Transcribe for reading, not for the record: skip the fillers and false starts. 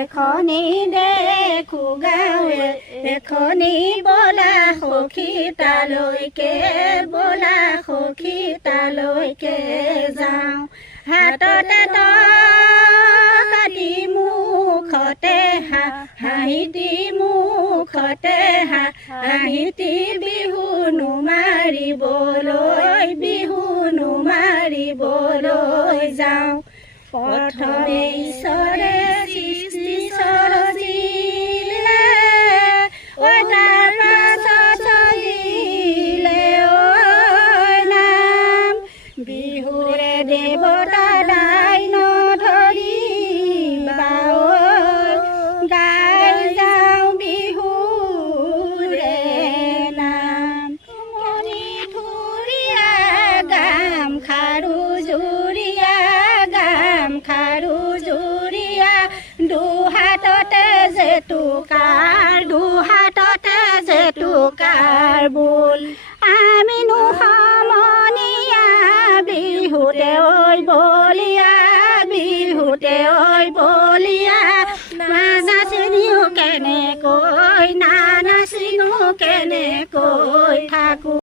এখনি দেখো গাঁৱে এখনি বলা সখী তালৈকে বলা সখী তালৈকে যাওঁ হাততে কাটি মুখতে হাঁহিতি মুখতে হাঁহিতি বিহুনো মাৰিবলৈ যাওঁ প্ৰথমে ঈশ্বৰে সৃষ্টি সৰজিলে তাৰ পাছত চলিলে নাম বিহুৰে দেৱতা দাই নধৰিবা গাই যাওঁ বিহুৰে নাম ধুৰীয়া গাম খাৰু জুৰীয়া দুহাততে জেতুকাৰ বোল আমিনো সমনীয়া বিহুতে ঐ বলিয়া নানাচিনো কেনেকৈ থাকো